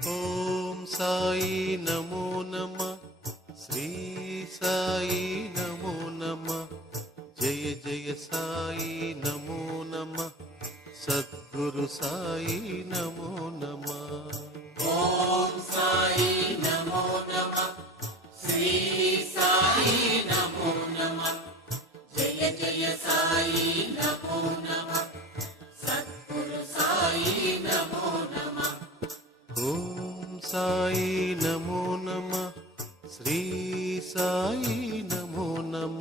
ఓం సాయి నమో నమ, శ్రీ సాయి నమో నమ, జయ జయ సాయి నమో నమ, సద్గురు సాయి నమో నమ. ఓం సాయి నమో నమ, శ్రీ సాయి నమో నమ, జయ జయ సాయి నమో నమ, సద్గురు సాయి నమో నమ. ఓం సాయి నమో నమ, శ్రీ సాయి నమో నమ,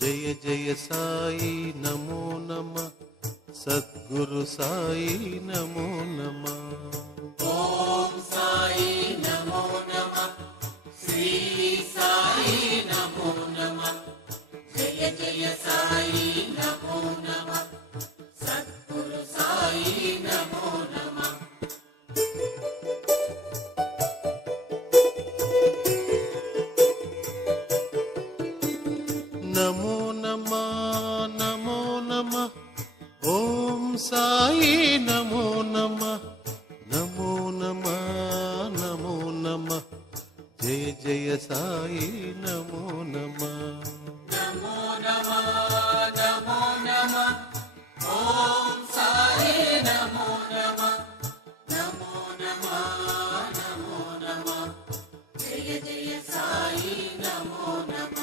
జయ జయ సాయి నమో నమ, సద్గురు సాయి నమో నమ. ఓం సాయి నమో నమ, శ్రీ సాయి నమో నమ, జయ జయ సాయి నమో నమ, సద్గురు సాయి నమో నమ. నమో నమ నమో నమ, ఓం సాయి నమో నమ, నమో నమ నమో నమ, జయ జయ సాయి నమో నమ. నమో నమ నమో నమ, ఓం సాయి నమో నమ, నమో నమ నమో నమ, జయ జయ సాయి నమో నమ.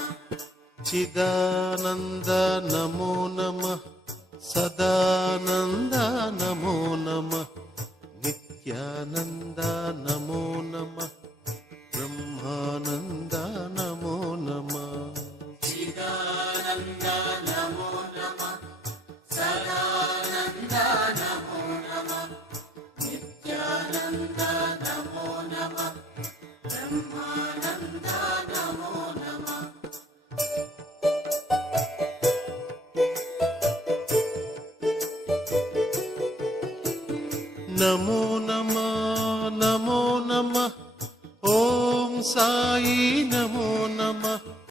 చిదానంద నమో నమ, సదానంద నమో నమ, నిత్యానంద నమో నమ, బ్రహ్మానంద నమో నమ. చిదానంద నమో నమ, సదానంద నమో నమ, నిత్యానంద నమో నమ, బ్రహ్మానంద నమో నమ. నమో నమ నమో నమ, ఓం సాయి నమో